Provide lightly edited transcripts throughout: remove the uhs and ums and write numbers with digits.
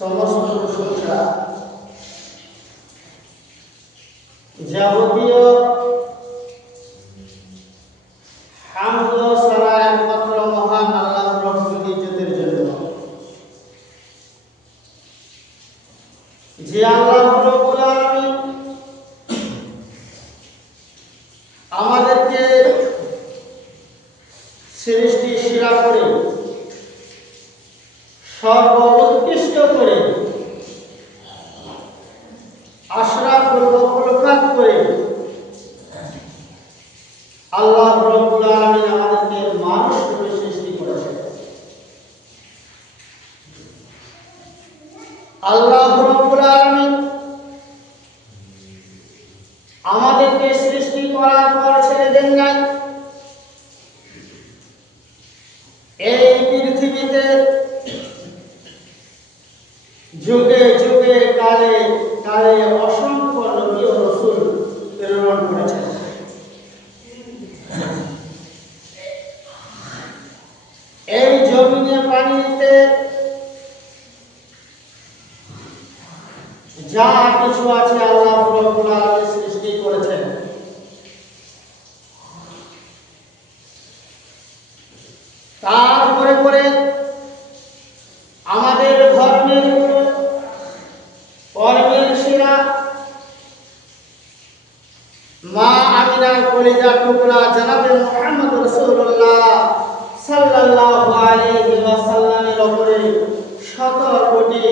সমস্ত প্রশংসা যাবতীয় হামদ ও সানা একমাত্র মহান আল্লাহ রব্বুল ইজ্জতের জন্য, যে আল্লাহ রব্বুল আলামিন আমাদেরকে সৃষ্টি সেরা করে সর্বোৎকৃষ্ট করে আশরাফুল মাখলুকাত করে আল্লাহ রাব্বুল আলামিন আমাদেরকে মানুষ রূপে সৃষ্টি করেছেন। আল্লাহ রাব্বুল আলামিন আমাদেরকে সৃষ্টি করার পর ছেড়ে দেন নাই। এই পৃথিবীতে যুগে যুগে কালে কালে অসংখ্য নবী ও রাসূল প্রেরণ করেছেন। এই জমিনে পানিতে যা কিছু আছে আল্লাহ রাব্বুল আলামিন সৃষ্টি করেছেন। তারপরে পরে আমাদের ধর্মের কর্মের সেরা মা আমিনার কলিজার টুকরা জনাবে মুহাম্মদ রাসূলুল্লাহ সাল্লাল্লাহু আলাইহি ওয়াসাল্লামের উপরে শত কোটি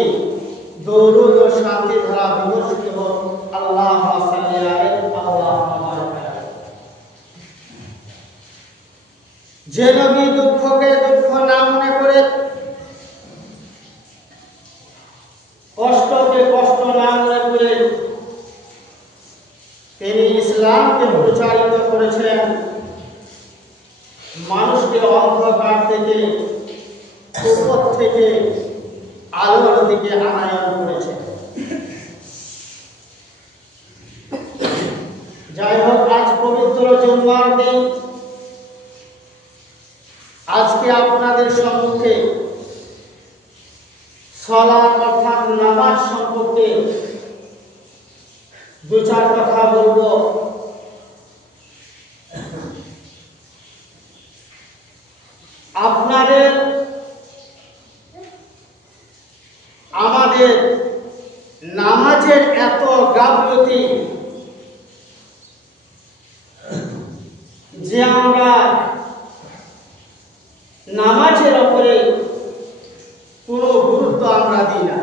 দরুদ ও শান্তি ধারা বর্ষিত হোক। আল্লাহুম্মা সাল্লি আলাইহি আল্লাহুম্মা বারিক আলাইহি। যে নবী দুঃখকে দুঃখ না মনে করে, কষ্টকে কষ্ট না মনে করে তিনি ইসলামকে প্রচারিত করেছেন, মানুষকে অন্ধকার থেকে উপর থেকে আলোর দিকে আনায়ন করেছেন। যাই হোক, আজ পবিত্র জুম্মার দিন। আজকে আপনাদের সম্মুখে সালাত অর্থাৎ নামাজ সম্পর্কে দু চার কথা বলবো। আপনাদের আমাদের নামাজের এত গাফলতি যে আমরা নামাজের উপরে কোনো গুরুত্ব আমরা দিই না।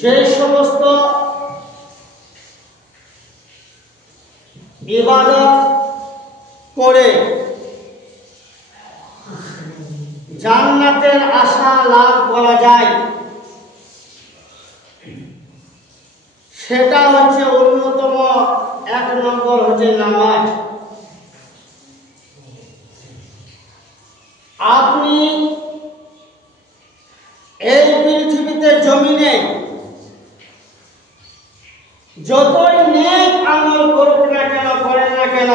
যে সমস্ত ইবাদত করে জান্নাতের আশা লাভ করা যায়, সেটা হচ্ছে অন্যতম এক নম্বর হচ্ছে নামাজ। আপনি এই পৃথিবীতে জমিনে যতই নেক আমল করুক না কেন, করেন না কেন,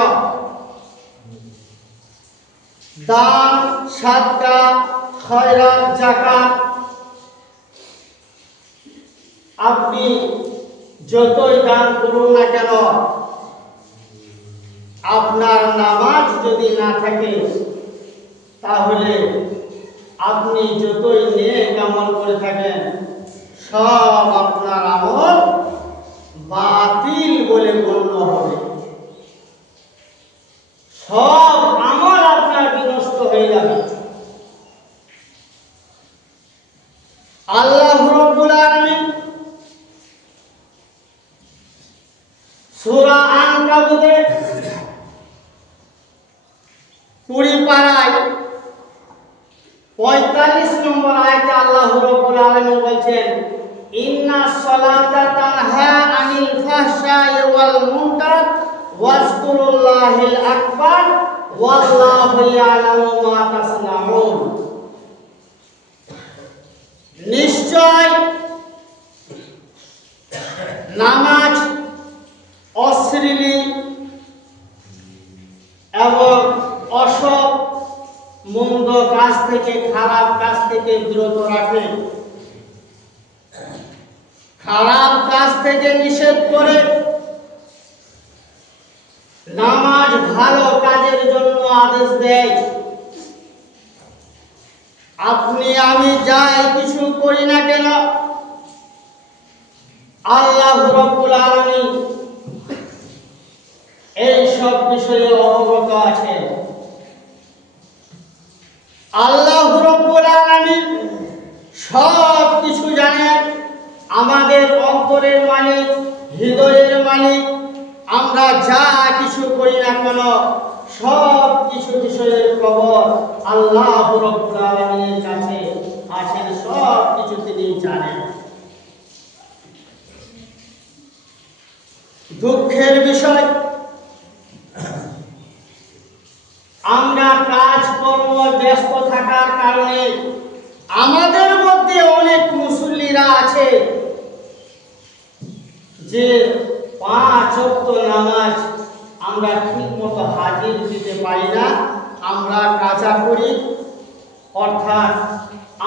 দান, সাদকা, খয়রাত, যাকাত, আপনি যতই দান করুন না কেন, আপনার নামাজ যদি না থাকে তাহলে আপনি যতই নেক আমল করে থাকেন সব আপনার আমল বাতিল বলে গণ্য হবে। সব আমল আপনার বিনষ্ট হয়ে যাবে। আল্লাহ রাব্বুল আলামিন সূরা আনকাবুতের 20 পারায় 45 নম্বর আয়াতে আল্লাহ রাব্বুল আলামিন বলেন, ইন্নাস সালাতা তানহা আনিল ফাহশাই ওয়াল মুনকার ওয়াজকুরুল্লাহিল আকবার ওয়াল্লাহু ইয়ালামু মা তাসনাউন। নিশ্চয় নামাজ অশ্লীল এবং অসৎ মন্দ কাজ থেকে, খারাপ কাজ থেকে বিরত রাখে, খারাপ কাজ থেকে নিষেধ করে, নামাজ ভালো কাজের জন্য আদেশ দেয়। আপনি আমি যাই কিছু করি না কেন, আল্লাহ রাব্বুল আলামিন এই সব বিষয়ে অবগত আছেন। আল্লাহ রাব্বুল আলামিন সব কিছু জানেন। আমাদের অন্তরের মালিক, হৃদয়ের মালিক। আমরা যা কিছু করি না কেন সব কিছু বিষয়ের খবর আল্লাহ রাব্বুল আলামিনের কাছে আছেন, সব কিছু তিনি জানেন। দুঃখের বিষয়, আমরা কাজকর্ম ব্যস্ত থাকার কারণে আমাদের মধ্যে অনেক মুসল্লিরা আছে যে 5 ওয়াক্ত নামাজ আমরা ঠিকমতো হাজির দিতে পারি না, আমরা কাজা করি, অর্থাৎ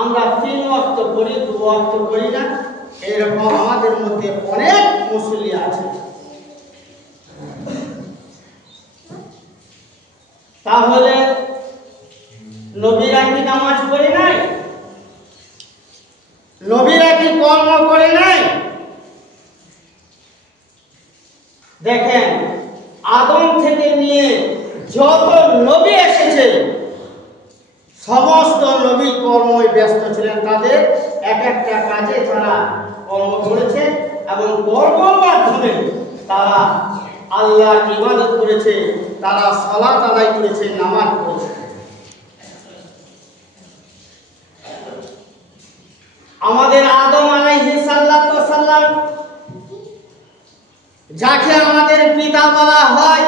আমরা 3 ওয়াক্ত করি, 2 ওয়াক্ত করি না। এরকম আমাদের মধ্যে অনেক মুসল্লি আছে। তাহলে নবীরা কি নামাজ পড়ে নাই? নবীরা কি কর্ম করে নাই? দেখেন, আদম থেকে নিয়ে যত নবী এসেছে সমস্ত নবী কর্মে ব্যস্ত ছিলেন। তাদের এক একটা কাজে তারা কর্ম করেছে এবং কর্মের মাধ্যমে তারা আল্লাহর ইবাদত করেছে, তারা সালাত আদায় করেছে, নামাজ পড়েছে। আমাদের আদম আলাইহিস সালাম, যাকে আমাদের পিতা বলা হয়,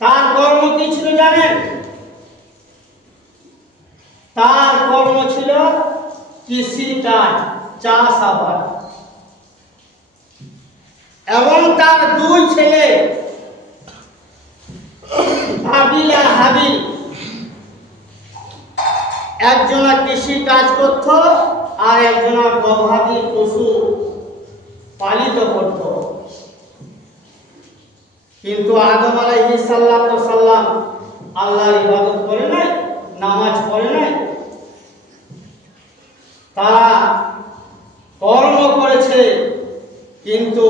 তার কর্ম কি ছিল জানেন? তার কর্ম ছিল কৃষিকাজ, চাষাবাদ। এবং তার 2 ছেলে হাবিল আর হাবিল, একজনা কৃষি কাজ করত আর একজনা গবাদি পশু পালিত করত। কিন্তু আদম আলাইহিস সালাম আল্লাহর ইবাদত করে নাই, নামাজ পড়ে নাই। তারা কর্ম করেছে কিন্তু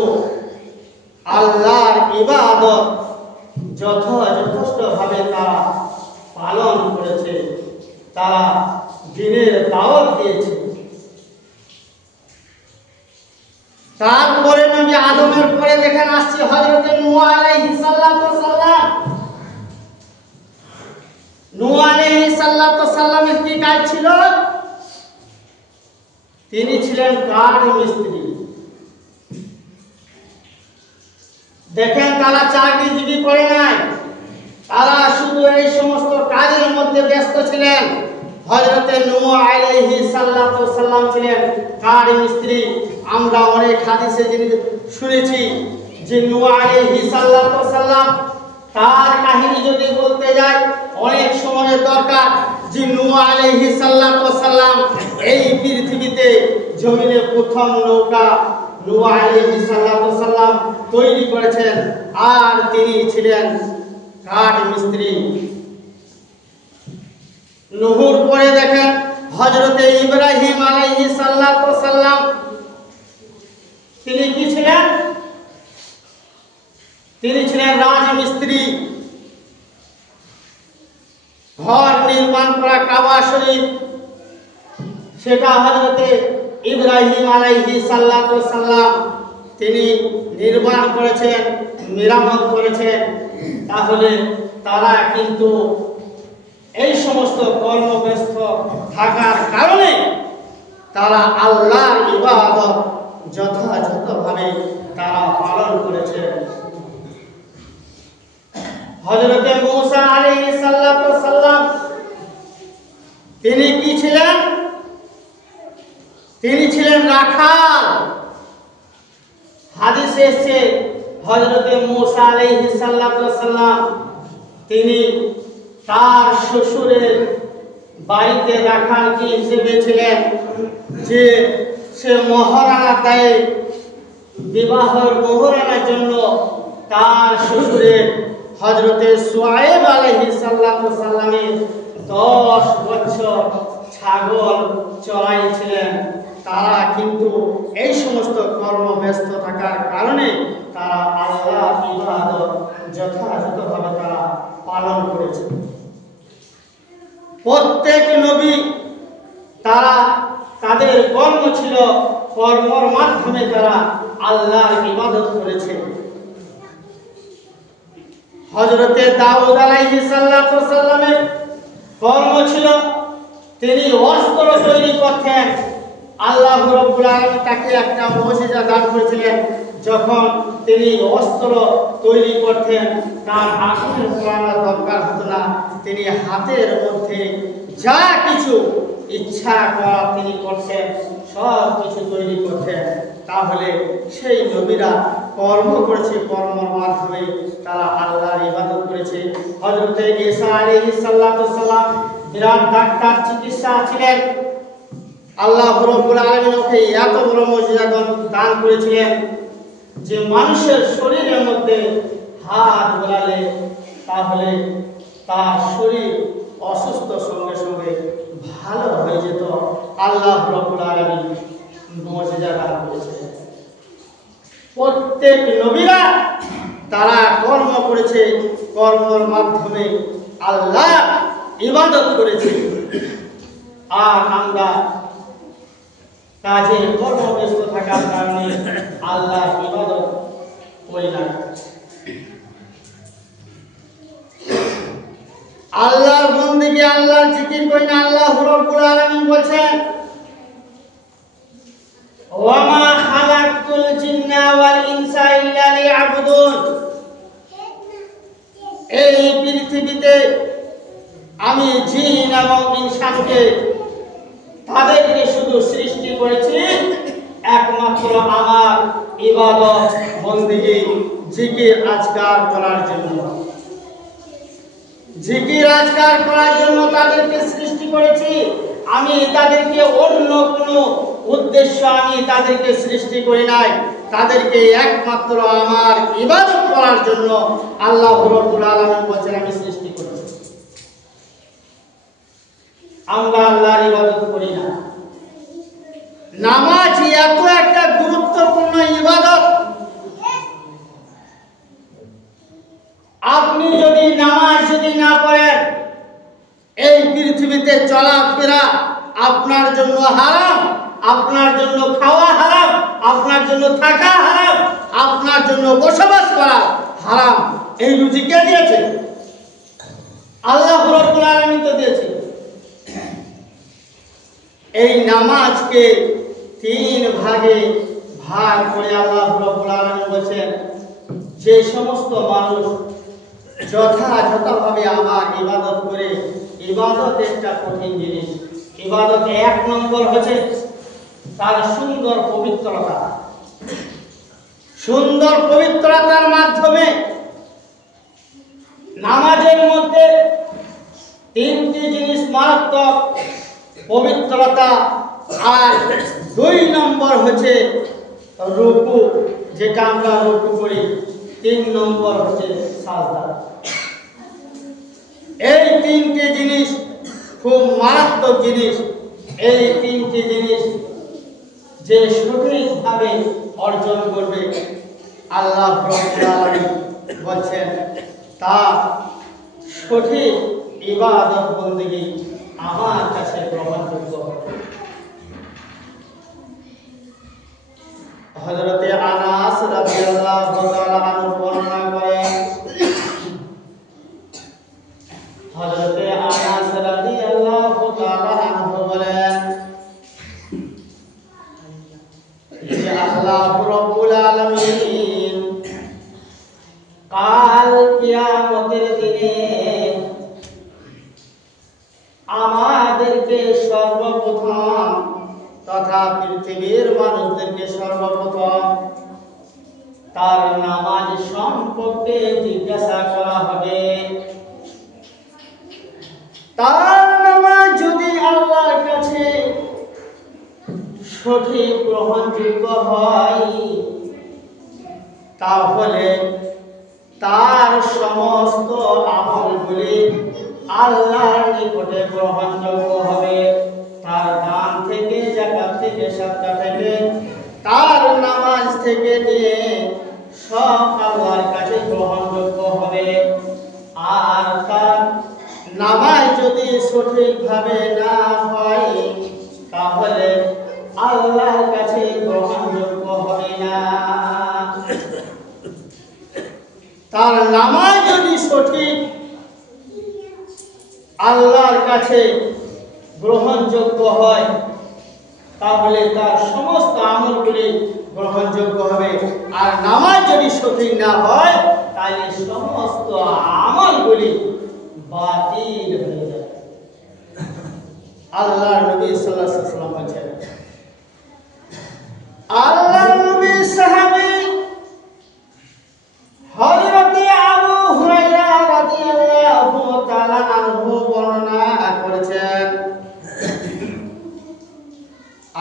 আল্লাহর ইবাদত যথেষ্টভাবে তারা পালন করেছে, তারা দ্বীনের দাওয়াত দিয়েছে। তারপরে নবী আদমের পরে দেখেন আসছে হযরত নূহ আলাইহিস সালাম। নূহ আলাইহিস সালামের কি কাজ ছিল? তিনি ছিলেন কাঠ মিস্ত্রি। দেখেন, তারা চাকরিজীবী করে নাই, তারা শুধু এই সমস্ত কাজের মধ্যে ব্যস্ত ছিলেন। হযরত নূহ আলাইহিস সালাম ছিলেন কাঠ মিস্ত্রি। আমরা অনেক হাদিসে শুনেছি যে নূহ আলাইহিস সালাম, তার কাহিনী যদি বলতে যাই অনেক সময়ের দরকার। যে নূহ আলাইহিস সালাম এই পৃথিবীতে জমিনে প্রথম নৌকা নূহ আলাইহিস সালাম তৈরি করেছেন, আর তিনি ছিলেন কাঠ মিস্ত্রি। নূহর পরে দেখেন হযরতে ইব্রাহিম আলাইহিস সালাম, তিনি কি ছিলেন? তিনি ছিলেন রাজমিস্ত্রি। ঘর নির্মাণ করা কাবা শরীফ, সেটা হযরতে ইব্রাহিম আলাইহিস সালাম তিনি নির্মাণ করেছেন, মেরামত করেছেন। তাহলে তারা কিন্তু এই সমস্ত কর্মব্যস্ত থাকার কারণে তারা আল্লাহর ইবাদত যথাযথভাবে তারা পালন করেছে। হযরতে মূসা আলাইহিস সালাম তিনি কি ছিলেন? তিনি ছিলেন রাখাল। হাদিসে এসেছে হযরতে মূসা আলাইহিস সালাম তিনি তার শ্বশুরের বাড়িতে রাখালকি হিসেবে ছিলেন, যে সে মহারানা দেয়, বিবাহের মহারানার জন্য তার শ্বশুরের হযরতে শুআয়ব আলাইহিস সালামের 10 বছর ছাগল চড়াইছিলেন। তারা কিন্তু এই সমস্ত কর্মব্যস্ত থাকার কারণে তারা আল্লাহর ইবাদত যথাযথভাবে তারা পালন করেছে। প্রত্যেক নবী তারা তাদের কর্ম ছিল, কর্মের মাধ্যমে তারা আল্লাহর ইবাদত করেছে। হযরতে দাউদ আলাইহিস সালামের কর্ম ছিল তিনি অস্ত্র তৈরি করতেন। আল্লাহ রাব্বুল আলামিন তাকে একটা মুজিজা দান করেছিলেন, যখন তিনি অস্ত্র তৈরি করতেন তার আগুনের পোড়ানোর দরকার হতো না, তিনি হাতের মধ্যে যা কিছু ইচ্ছা করা তিনি করতেন, সব কিছু তৈরি করতেন। তাহলে সেই নবীরা কর্ম করেছে, কর্মের মাধ্যমে তারা আল্লাহর ইবাদত করেছে। হযরতে ঈসা আলাইহিস সালাম বিরাট ডাক্তার, চিকিৎসা ছিলেন। আল্লাহ রাব্বুল আলামিন ওকে এত বড় মুজিজা দান করেছিলেন যে মানুষের শরীরের মধ্যে হাত বোলালে তাহলে তার শরীর অসুস্থ সঙ্গে সঙ্গে ভালো হয়ে যেত। আল্লাহ রাব্বুল আলামিন মুজিজা দান করেছিলেন। প্রত্যেক নবীরা তারা কর্ম করেছে, কর্মের মাধ্যমে আল্লাহ ইবাদত করেছে। আর আমরা কাজে কর্মব্যস্ত থাকার কারণে আল্লাহ ইবাদত করি না। আল্লাহর বন্দেগী, আল্লাহর জিকির করি না। আল্লাহ রাব্বুল আলামিন বলেন, ওয়া মা খালাকতুল জিন্না ওয়াল ইনসা ইল্লা লিয়াবুদুন। এই পৃথিবীতে আমি জিন এবং ইনসানকে তাদেরকে শুধু সৃষ্টি করেছি একমাত্র আমার ইবাদত, বন্দেগী, জিকির আজকার করার জন্য। জিকির আজকার করার জন্য তাদেরকে সৃষ্টি করেছি। আমি তাদেরকে অন্য কোনো উদ্দেশ্য আমি তাদেরকে সৃষ্টি করি নাই। তাদেরকে একমাত্র আমার ইবাদত করার জন্য আল্লাহ রাব্বুল আলামিন বলেন আমি সৃষ্টি করেছি। আমরা আল্লাহর ইবাদত করি না। নামাজ এত একটা গুরুত্বপূর্ণ ইবাদত, আপনি যদি নামাজ যদি না পড়েন, এই পৃথিবীতে চলাফেরা আপনার জন্য হারাম, আপনার জন্য খাওয়া হারাম, আপনার জন্য থাকা হারাম, আপনার জন্য বসবাস করা হারাম। এই রুজি কে দিয়েছে? আল্লাহ রাব্বুল আলামিন তো দিয়েছে। এই নামাজকে 3 ভাগে ভাগ করে আল্লাহ রাব্বুল আলামিন বলেছেন, যে সমস্ত মানুষ যথাযথভাবে আমার ইবাদত করে, ইবাদত একটা কঠিন জিনিস। ইবাদত 1 নম্বর হচ্ছে তার সুন্দর পবিত্রতা। সুন্দর পবিত্রতার মাধ্যমে নামাজের মধ্যে 3টি জিনিস মারাত্মক: পবিত্রতা, আর 2 নম্বর হচ্ছে রুকু, যেটা আমরা রুকু করি, 3 নম্বর হচ্ছে সাজদা। এই 3টি জিনিস খুব মারাত্মক জিনিস। এই 3টি জিনিস যে সঠিকভাবে অর্জন করবে, আল্লাহ রাব্বুল আলামিন বলেন তার সঠিক ইবাদত বন্দেগী আমার কাছে গ্রহণযোগ্য। হযরতে আনাস রাদিয়াল্লাহু তাআলা আনহু বর্ণনা করেন, হযরতে আনাস রাদিয়াল্লাহু তাআলা আনহু বলেন যে আল্লাহ রাব্বুল আলামিন কাল কিয়ামতের দিনে আমাদেরকে সর্বপ্রথম তথা পৃথিবীর মানুষদেরকে সর্বপ্রথম তার নামাজ সম্পর্কে জিজ্ঞাসা করা হবে। তার নামাজ যদি আল্লাহর কাছে সঠিক গ্রহণযোগ্য হয় তাহলে তার সমস্ত আমলগুলি আল্লাহর নিকটে গ্রহণযোগ্য হবে। তার দান থেকে, যাকাত থেকে, সাদকা থেকে, তার নামাজ থেকে নিয়ে সব আল্লাহর কাছে গ্রহণযোগ্য হবে। আর তার নামাজ যদি সঠিকভাবে না হয় তাহলে আল্লাহর কাছে গ্রহণযোগ্য হবে না। তার নামাজ যদি সঠিক আল্লাহর কাছে গ্রহণযোগ্য হয় তাহলে তার সমস্ত আমলগুলি গ্রহণযোগ্য হবে। আর নামাজ যদি সঠিক না হয় তাহলে সমস্ত আমলগুলি বাতিল হয়ে যাবে। আল্লাহর নবী সাল্লাল্লাহু আলাইহি ওয়াসাল্লাম বলেন, আল্লাহর নবী সাহাবী হযরত আবু হুরায়রা রাদিয়াল্লাহু তাআলা আনহু বর্ণনা করেছেন,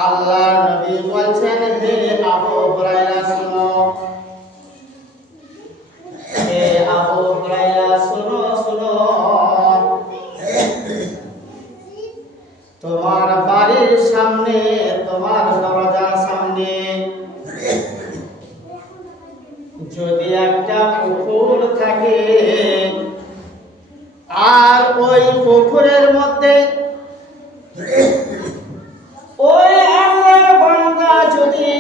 আল্লাহর নবী বলেন, হে আবু হুরায়রা শুনো, হে আবু হুরায়রা শুনো শুনো, তোমার বাড়ির সামনে, তোমার দরজার সামনে যদি একটা পুকুর থাকে আর ওই পুকুরের মধ্যে ওই আল্লাহর বান্দা যদি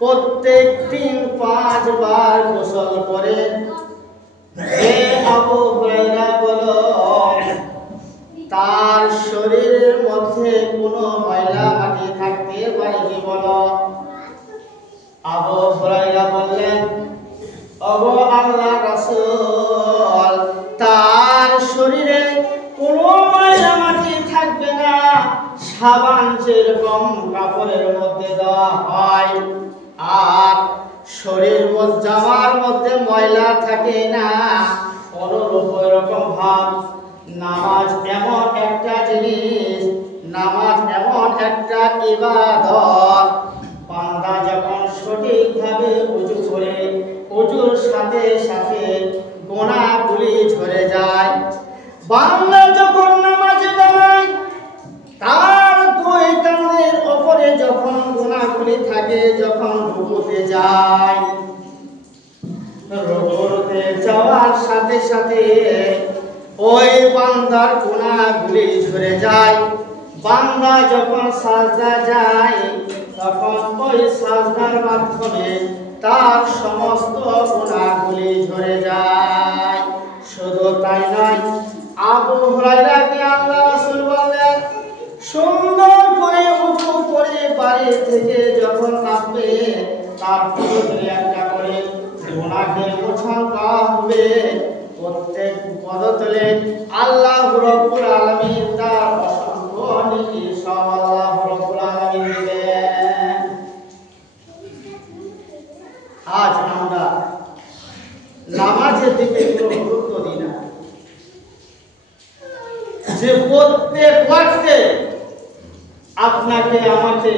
প্রত্যেক দিন 5 বার গোসল করে, হে আবু হুরায়রা বলো, তার শরীরের মধ্যে কোনো ময়লা মাটি থাকতে পারে কি বলো? আবু হুরায়রা বললেন, ওগো আল্লাহর রাসূল, তার শরীরে কোনো ময়লা মাটি থাকবে না, সাবান যেরকম কাপড়ের মধ্যে দেওয়া হয় আর শরীর জামার মধ্যে ময়লা থাকে না, অনুরূপ এরকম ভাব নামাজ এমন একটা জিনিস, নামাজ এমন একটা ইবাদত, বান্দা যখন সঠিকভাবে ওযু করে ওযুর সাথে সাথে গুনাহগুলি ঝরে যায়। বান্দা যখন নামাজে দাঁড়ায় তার দুই কাঁধের উপরে যখন গুনাহগুলি থাকে, যখন রুকুতে যায়, রুকুতে যাওয়ার সাথে সাথে ওই বান্দার গুনাহগুলি ঝরে যায়। বান্দা যখন সাজদা যায় তখন ওই সাজদার মাধ্যমে তার সমস্ত গুনাহগুলি ঝরে যায়। শুধু তাই নয়, আবু হুরায়রাকে আল্লাহর রাসূল বললেন, সুন্দর করে ওযু করে বাড়ি থেকে যখন আসবে তার পদতলে একটা করে গুনাহের মোছন করা হবে। প্রত্যেক পদতলে আল্লাহ রাব্বুল আলামিন তার অসংখ্য নেকি সব আল্লাহ রাব্বুল আলামিন দিবেন। আজ আমরা নামাজের দিকে কোনো গুরুত্ব দিই না, যে প্রত্যেক ওয়াক্তে আপনাকে আমাকে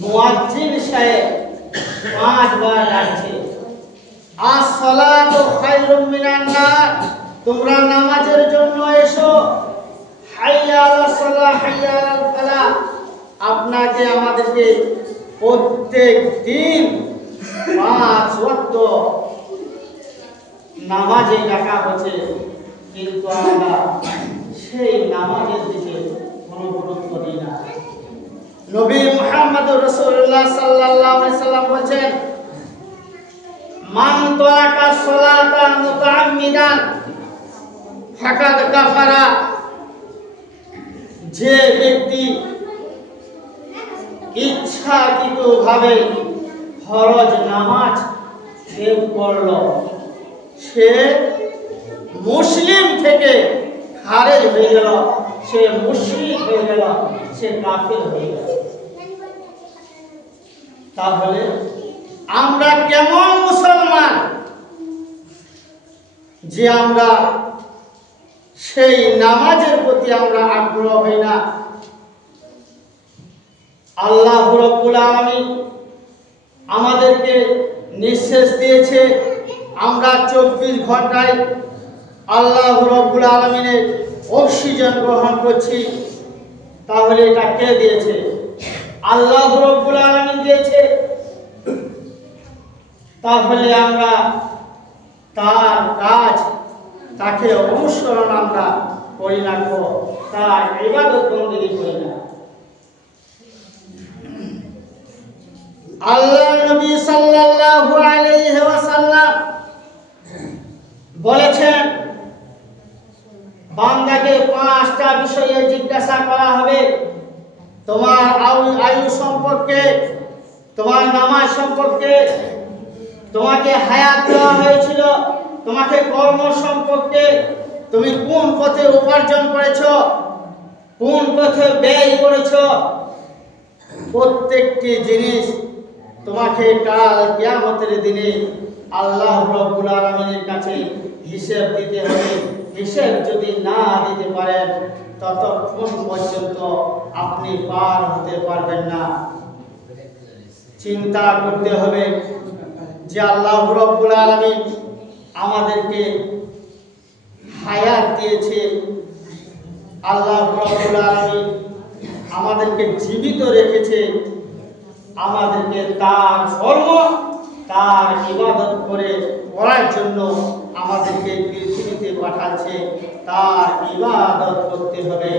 মুয়াজ্জিন সাহেব 5 বার ডাকছে, as-salatu khairun minan nar, তোমরা নামাজের জন্য এসো, হাইয়া আলাস সালাহ, হাইয়া আলাল ফালাহ। আপনাকে আমাদেরকে প্রত্যেক দিন 5 ওয়াক্ত নামাজে ডাকা হচ্ছে, কিন্তু আমরা সেই নামাজের দিকে কোনো গুরুত্ব দিই না। নবী মুহাম্মদুর রাসূলুল্লাহ সাল্লাল্লাহু আলাইহি সাল্লাম বলেছেন, মান তারাকা সালাতা মুতাআম্মিদান ফাকাদ কাফারা, যে ব্যক্তি ইচ্ছাকৃতভাবে ফরজ নামাজ ত্যাগ করল সে মুসলিম থেকে খারেজ হয়ে গেল, সে মুশরিক হয়ে গেল, সে কাফির হয়ে গেল। তাহলে আমরা কেমন মুসলমান যে আমরা সেই নামাজের প্রতি আমরা আগ্রহ হই না। আল্লাহ রাব্বুল আলামিন আমাদেরকে নির্দেশ দিয়েছে আমরা 24 ঘন্টায় আল্লাহ রাব্বুল আলামিনের অক্সিজেন গ্রহণ করছি। তাহলে এটা কে দিয়েছে? আল্লাহ রাব্বুল আলামিন দিয়েছে। তাহলে আমরা তার কাজ, তাকে অনুসরণ আমরা করি না, তার ইবাদত বন্দেগী করি না। আল্লাহ নবী সাল্লাল্লাহু আলাইহি ওয়াসাল্লাম বলেছেন, বান্দাকে 5টা বিষয়ে জিজ্ঞাসা করা হবে। তোমার আয়ু সম্পর্কে, তোমার নামাজ সম্পর্কে, তোমাকে হায়াত দেওয়া হয়েছিল, তোমাকে কর্ম সম্পর্কে, তুমি কোন পথে উপার্জন করেছো, কোন পথে ব্যয় করেছো, প্রত্যেকটি জিনিস তোমাকে কাল কিয়ামতের দিনে আল্লাহ রাব্বুল আলামিনের কাছে হিসাব দিতে হবে। হিসাব যদি না দিতে পারেন ততক্ষণ পর্যন্ত আপনি পার হতে পারবেন না। চিন্তা করতে হবে যে আল্লাহ রাব্বুল আলামিন আমাদেরকে হায়াত দিয়েছে, আল্লাহ রাব্বুল আলামিন আমাদেরকে জীবিত রেখেছে, আমাদেরকে তার ধর্ম, তার ইবাদত করার জন্য আমাদেরকে পৃথিবীতে পাঠাচ্ছে। তার ইবাদত করতে হবে।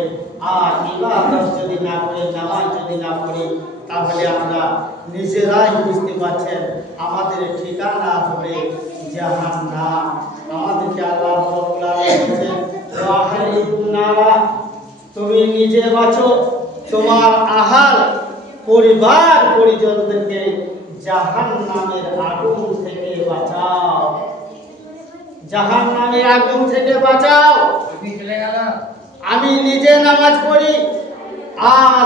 আর ইবাদত যদি না করি, নামাজ যদি না পড়ি, তাহলে আমরা নিজেরাই বুঝতে পারছেন আমাদের ঠিকানা হবে জাহান্নাম। আমাদেরকে আল্লাহ রাব্বুল আলামিন বলেছেন, ওয়া আহলিকুন নারা, তুমি নিজে বাঁচো, তোমার আহাল পরিবার পরিজনদেরকে জাহান্নামের আগুন থেকে বাঁচাও, জাহান্নামের আগুন থেকে বাঁচাও। আমি নিজে নামাজ পড়ি, আর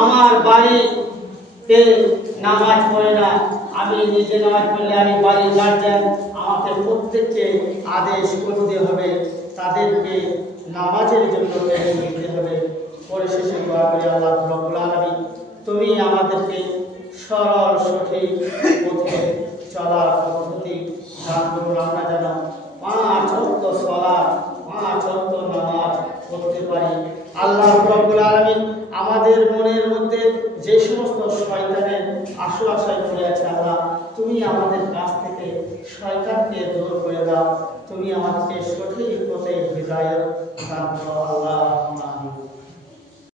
আমার বাড়িতে নামাজ পড়ে না। আমি নিজে নামাজ পড়লে আমি বাড়ির গার্জিয়ান, আমাকে প্রত্যেককে আদেশ করতে হবে, তাদেরকে নামাজের জন্য বেড়ে নিতে হবে। পরিশেষে দোয়া করি, আল্লাহ রাব্বুল আলামিন তুমি আমাদেরকে সরল সঠিক পথে চলার পদ্ধতি দান করুন। আমরা যেন 5 ওয়াক্ত সালাত, 5 ওয়াক্ত নামাজ পড়তে পারি। আল্লাহ রাব্বুল আলামিন আমাদের মনের মধ্যে যে সমস্ত শয়তানের আশায় পড়ে আছে, আল্লাহ তুমি আমাদের কাছ থেকে শয়তানকে দূর করে দাও। তুমি আমাদেরকে সঠিক পথে হিদায়াত দান করো। আল্লাহ